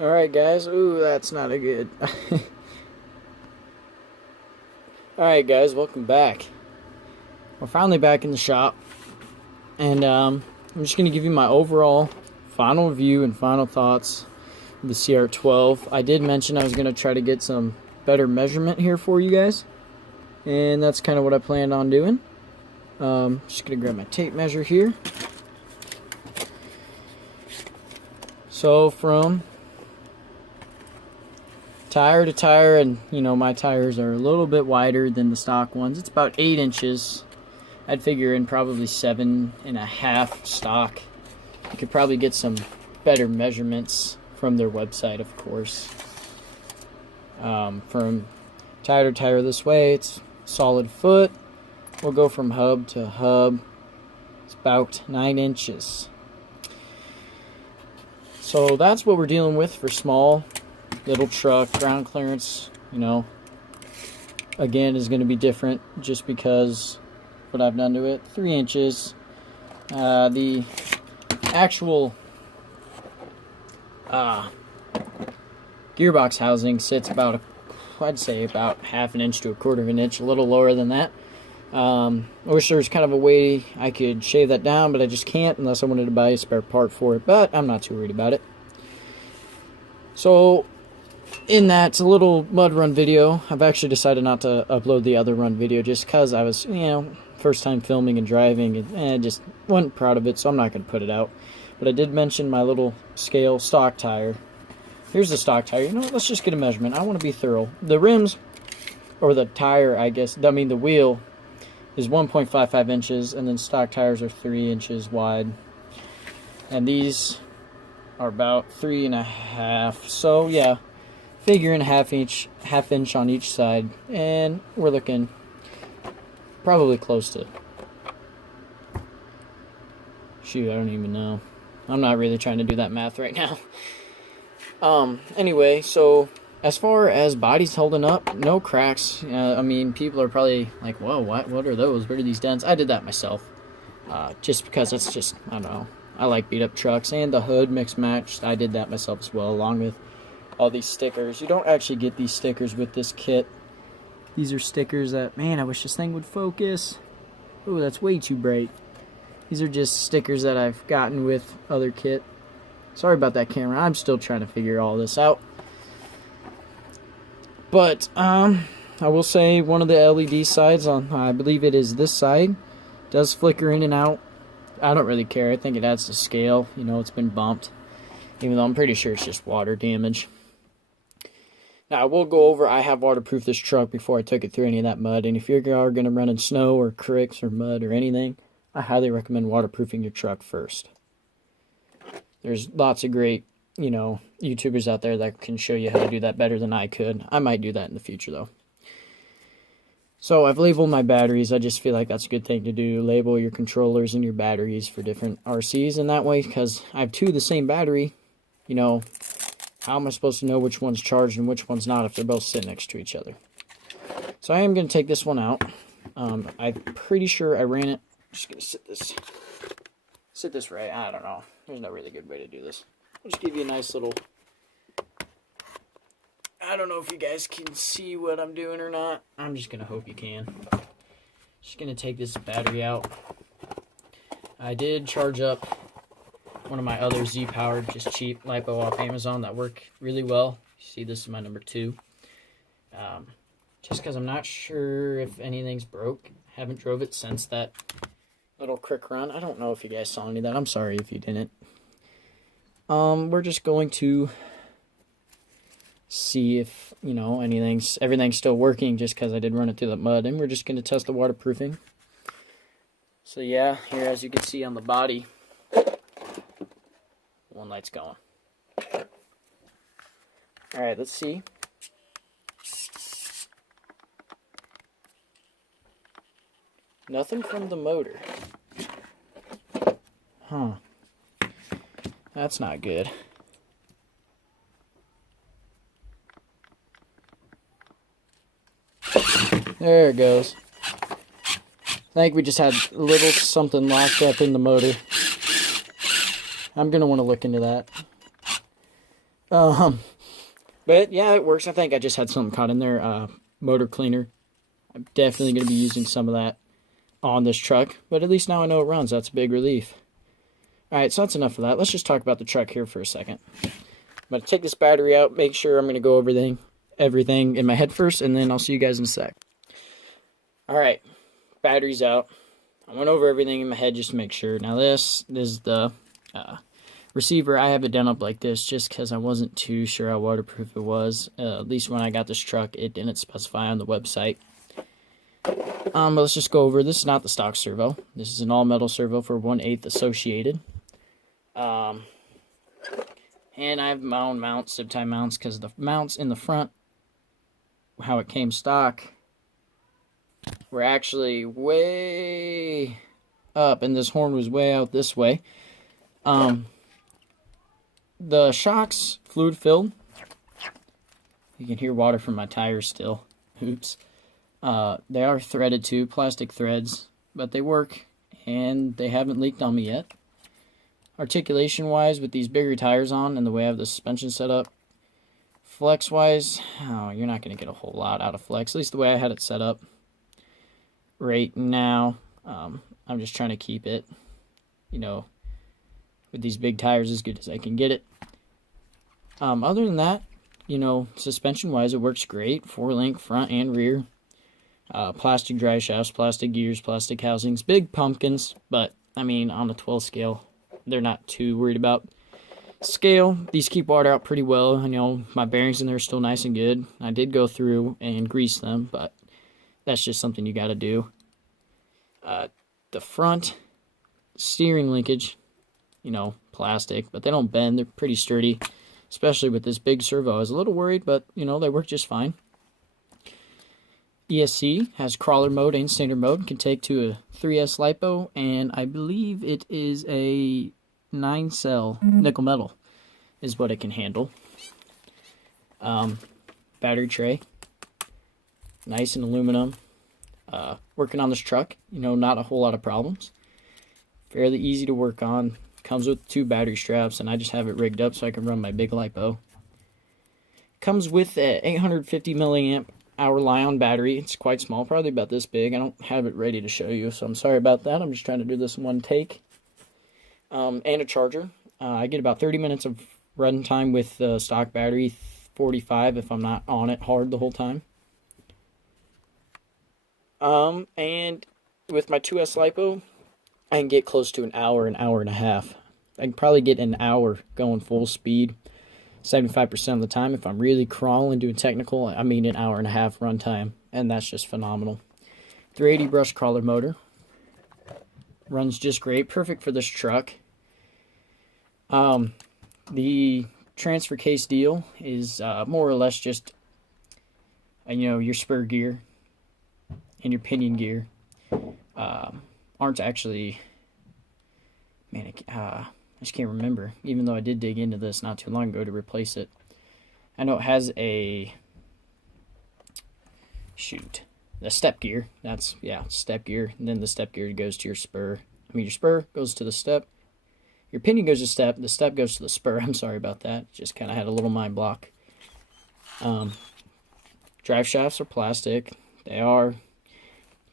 Alright guys, ooh, that's not a good. Alright guys, welcome back. We're finally back in the shop. And I'm just going to give you my overall final review and final thoughts of the CR12. I did mention I was going to try to get some better measurement here for you guys. And that's kind of what I planned on doing. Just going to grab my tape measure here. So from tire to tire, and you know my tires are a little bit wider than the stock ones. It's about 8 inches. I'd figure in probably 7.5 stock. You could probably get some better measurements from their website, of course. From tire to tire this way, it's solid foot. We'll go from hub to hub. It's about 9 inches. So that's what we're dealing with for small little truck. Ground clearance, you know, again is going to be different just because what I've done to it. 3 inches. The actual gearbox housing sits about, I'd say about ½ an inch to ¼ an inch, a little lower than that. I wish there was kind of a way I could shave that down, but I just can't unless I wanted to buy a spare part for it, but I'm not too worried about it. So in that little mud run video, I've actually decided not to upload the other run video just because I was, you know, first time filming and driving, and just wasn't proud of it, so I'm not going to put it out. But I did mention my little scale stock tire. Here's the stock tire. You know what, let's just get a measurement. I want to be thorough. The rims, or the tire, I guess, I mean the wheel, is 1.55 inches, and then stock tires are 3 inches wide. And these are about 3.5. So yeah, figure in ½ inch on each side, and we're looking probably close to, shoot, I don't even know. I'm not really trying to do that math right now. Anyway, so as far as body's holding up, no cracks. I mean, people are probably like, whoa, what are those? What are these dents? I did that myself. Just because that's just, I don't know. I like beat up trucks, and the hood mix matched. I did that myself as well, along with all these stickers. You don't actually get these stickers with this kit. These are stickers that, man, I wish this thing would focus. Oh, that's way too bright. These are just stickers that I've gotten with other kit. Sorry about that camera. I'm still trying to figure all this out. But I will say one of the LED sides on, I believe it is this side, does flicker in and out. I don't really care. I think it adds to scale. You know, it's been bumped. Even though I'm pretty sure it's just water damage. Now, I will go over, I have waterproofed this truck before I took it through any of that mud. And if you are going to run in snow or creeks or mud or anything, I highly recommend waterproofing your truck first. There's lots of great, you know, YouTubers out there that can show you how to do that better than I could. I might do that in the future, though. So I've labeled my batteries. I just feel like that's a good thing to do. Label your controllers and your batteries for different RCs. And that way, because I have two of the same battery, you know, how am I supposed to know which one's charged and which one's not if they're both sitting next to each other? So I am going to take this one out. I'm pretty sure I ran it. I'm just going to sit this right. I don't know. There's no really good way to do this. I'll just give you a nice little, I don't know if you guys can see what I'm doing or not. I'm just going to hope you can. Just going to take this battery out. I did charge up one of my other Z-powered, just cheap LiPo off Amazon that work really well. You see, this is my number 2. Just because I'm not sure if anything's broke. Haven't drove it since that little crick run. I don't know if you guys saw any of that. I'm sorry if you didn't. We're just going to see if, you know, everything's still working just because I did run it through the mud. And we're just going to test the waterproofing. So yeah, here as you can see on the body, one light's going. Alright, let's see. Nothing from the motor. Huh. That's not good. There it goes. I think we just had a little something locked up in the motor. I'm going to want to look into that. But yeah, it works. I think I just had something caught in there. Motor cleaner. I'm definitely going to be using some of that on this truck, but at least now I know it runs. That's a big relief. Alright, so that's enough of that. Let's just talk about the truck here for a second. I'm going to take this battery out, make sure I'm going to go over everything in my head first, and then I'll see you guys in a sec. Alright, battery's out. I went over everything in my head just to make sure. Now this is the receiver. I have it done up like this just because I wasn't too sure how waterproof it was. At least when I got this truck, it didn't specify on the website. But let's just go over. This is not the stock servo. This is an all-metal servo for 1/8 associated. And I have my own mounts, zip tie mounts, because the mounts in the front, how it came stock, were actually way up, and this horn was way out this way. The shocks, fluid filled. You can hear water from my tires still. Oops. They are threaded too, plastic threads, but they work, and they haven't leaked on me yet. Articulation-wise, with these bigger tires on and the way I have the suspension set up, flex-wise, oh, you're not going to get a whole lot out of flex, at least the way I had it set up right now. I'm just trying to keep it, with these big tires as good as I can get it. Other than that, suspension-wise, it works great. 4-link front and rear. Plastic drive shafts, plastic gears, plastic housings, big pumpkins, but, on a 12 scale, they're not too worried about scale. These keep water out pretty well. My bearings in there are still nice and good. I did go through and grease them, but that's just something you got to do. The front steering linkage, plastic, but they don't bend. They're pretty sturdy, especially with this big servo. I was a little worried, but, they work just fine. ESC has crawler mode and standard mode. Can take to a 3S LiPo, and I believe it is a 9-cell nickel metal is what it can handle. Battery tray, nice and aluminum. Working on this truck, not a whole lot of problems. Fairly easy to work on. Comes with 2 battery straps, and I just have it rigged up so I can run my big LiPo. Comes with an 850 milliamp hour Li-ion battery. It's quite small, probably about this big. I don't have it ready to show you, so I'm sorry about that. I'm just trying to do this in one take. And a charger. I get about 30 minutes of run time with the stock battery, 45 if I'm not on it hard the whole time. And with my 2S LiPo, I can get close to an hour and a half. I can probably get an hour going full speed 75% of the time. If I'm really crawling, doing technical, an hour and a half run time, and that's just phenomenal. 380 brush crawler motor. Runs just great. Perfect for this truck. The transfer case deal is more or less just, your spur gear and your pinion gear aren't actually, I just can't remember, even though I did dig into this not too long ago to replace it. I know it has a step gear. Step gear. And then the step gear goes to your spur. Your spur goes to the step. Your pinion goes to step. The step goes to the spur. I'm sorry about that. Just kind of had a little mind block. Drive shafts are plastic. They are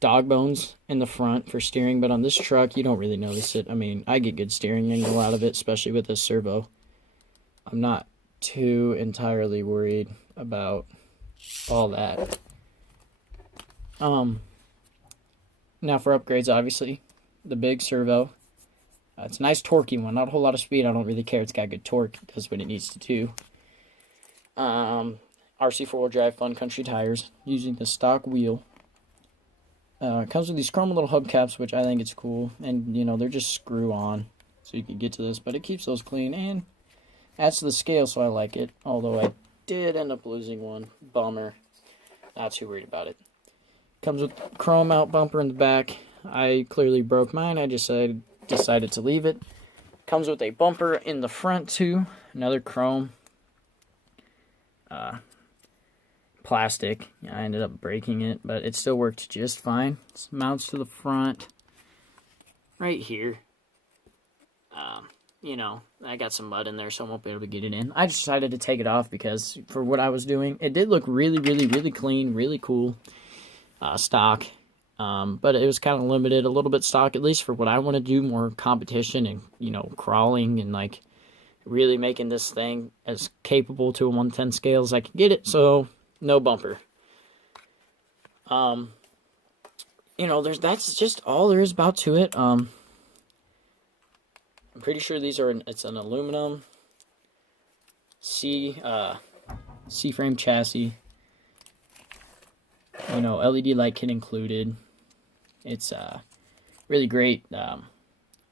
dog bones in the front for steering, but on this truck, you don't really notice it. I get good steering angle out of it, especially with this servo. I'm not too entirely worried about all that. Now for upgrades, obviously, the big servo. It's a nice torquey one, not a whole lot of speed. I don't really care. It's got good torque. It does what it needs to do. RC 4-wheel drive Fun Country tires using the stock wheel. It comes with these chrome little hubcaps, which I think it's cool. And, they're just screw on, so you can get to this. But it keeps those clean and adds to the scale, so I like it. Although I did end up losing one. Bummer. Not too worried about it. Comes with chrome out bumper in the back. I clearly broke mine. I just decided to leave it. Comes with a bumper in the front, too. Another chrome. Plastic. I ended up breaking it, but it still worked just fine. It mounts to the front right here. you know, I got some mud in there, so I won't be able to get it in. I just decided to take it off because for what I was doing, it did look really, really, really clean, really cool stock. But it was kind of limited, a little bit stock, at least for what I want to do, more competition and, you know, crawling and like really making this thing as capable to a 110 scale as I can get it. So no bumper. You know, that's just all there is about to it. I'm pretty sure these are it's an aluminum C-frame chassis. You know, LED light kit included. It's really great.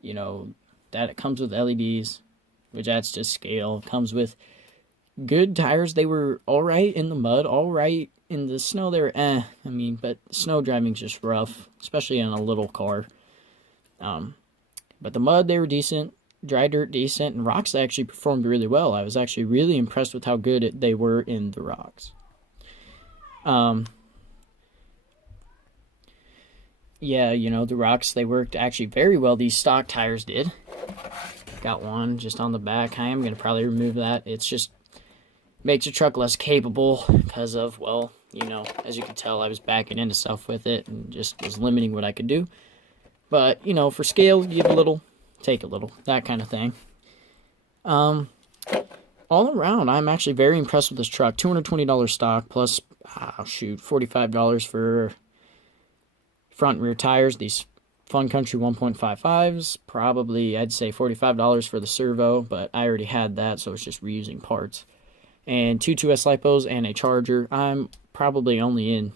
You know, that it comes with LEDs, which that's just scale. It comes with good tires. They were all right in the mud, all right in the snow. They were I mean, but snow driving's just rough, especially in a little car. But the mud, they were decent. Dry dirt, decent. And rocks actually performed really well. I was actually really impressed with how good they were in the rocks. Yeah, you know, the rocks, they worked actually very well. These stock tires did. Got one just on the back. I am going to probably remove that. It's just makes the truck less capable because of, well, you know, as you can tell, I was backing into stuff with it and just was limiting what I could do. But, you know, for scale, give a little, take a little, that kind of thing. All around, I'm actually very impressed with this truck. $220 stock plus, $45 for front and rear tires. These Fun Country 1.55s, probably I'd say $45 for the servo, but I already had that, so it's just reusing parts. And two 2S lipos and a charger. I'm probably only in,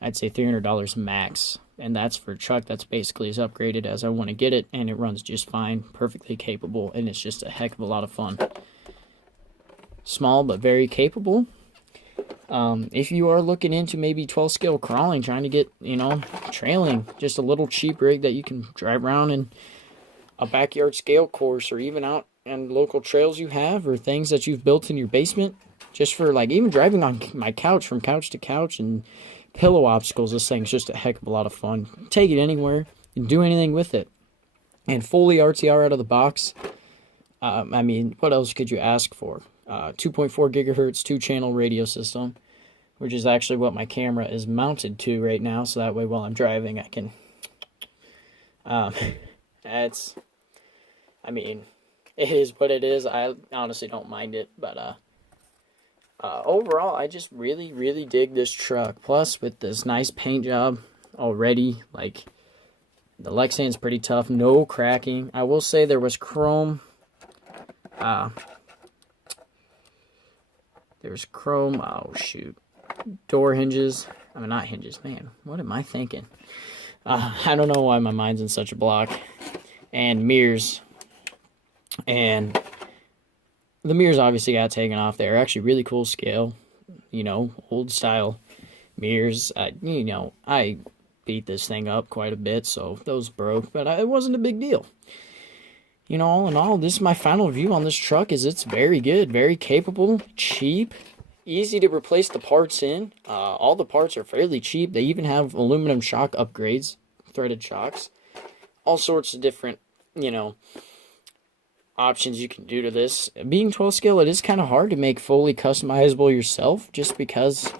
I'd say $300 max, and that's for a truck that's basically as upgraded as I want to get it, and it runs just fine, perfectly capable, and it's just a heck of a lot of fun. Small but very capable. If you are looking into maybe 12 scale crawling, trying to get, you know, trailing, just a little cheap rig that you can drive around in a backyard scale course or even out and local trails you have or things that you've built in your basement, just for like even driving on my couch from couch to couch and pillow obstacles, this thing's just a heck of a lot of fun. Take it anywhere and do anything with it. And fully RTR out of the box. I mean, what else could you ask for? 2.4 gigahertz, 2-channel radio system, which is actually what my camera is mounted to right now, so that way while I'm driving I can, I mean, it is what it is. I honestly don't mind it, but overall, I just really, really dig this truck. Plus, with this nice paint job already, like, the Lexan's pretty tough, no cracking. I will say there was chrome, there's chrome, oh shoot, door hinges, I mean not hinges, man, what am I thinking? I don't know why my mind's in such a block. And mirrors, and the mirrors obviously got taken off. They're actually really cool scale, you know, old style mirrors. You know, I beat this thing up quite a bit, so those broke, but it wasn't a big deal. You know, all in all, this is my final review on this truck. Is it's very good, very capable, cheap, easy to replace the parts in. All the parts are fairly cheap. They even have aluminum shock upgrades, threaded shocks, all sorts of different, you know, options you can do to this. Being 12 scale, it is kind of hard to make fully customizable yourself, just because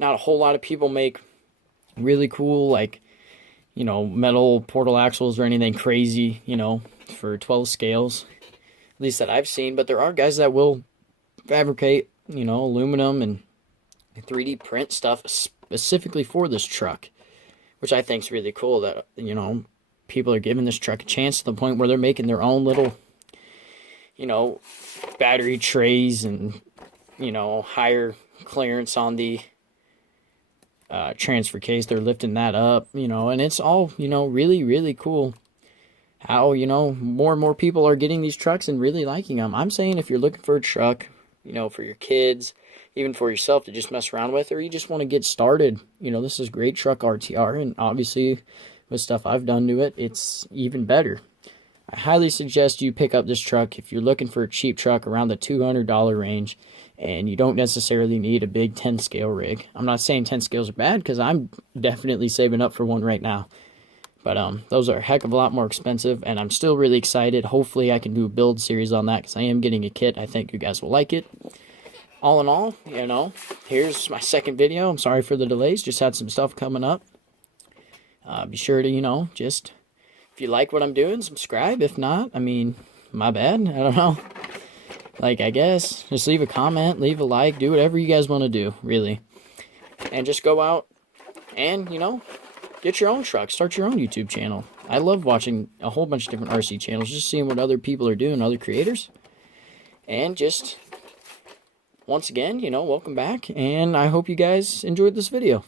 not a whole lot of people make really cool, like, you know, metal portal axles or anything crazy, you know, for 12 scales, at least that I've seen. But there are guys that will fabricate, you know, aluminum and 3D print stuff specifically for this truck, which I think is really cool that, you know, people are giving this truck a chance to the point where they're making their own little, you know, battery trays and, you know, higher clearance on the transfer case. They're lifting that up, you know, and it's all, you know, really, really cool how, you know, more and more people are getting these trucks and really liking them. I'm saying if you're looking for a truck, you know, for your kids, even for yourself to just mess around with, or you just want to get started, you know, this is great truck RTR, and obviously with stuff I've done to it, it's even better. I highly suggest you pick up this truck if you're looking for a cheap truck around the $200 range, and you don't necessarily need a big 10 scale rig. I'm not saying 10 scales are bad, because I'm definitely saving up for one right now. But those are a heck of a lot more expensive, and I'm still really excited. Hopefully I can do a build series on that, because I am getting a kit. I think you guys will like it. All in all, you know, here's my second video. I'm sorry for the delays. Just had some stuff coming up. Be sure to, you know, just, if you like what I'm doing, subscribe. If not, I mean, my bad. I don't know. Like, I guess, just leave a comment, leave a like, do whatever you guys want to do, really. And just go out and, you know, get your own truck. Start your own YouTube channel. I love watching a whole bunch of different RC channels, just seeing what other people are doing, other creators. And just, once again, you know, welcome back. And I hope you guys enjoyed this video.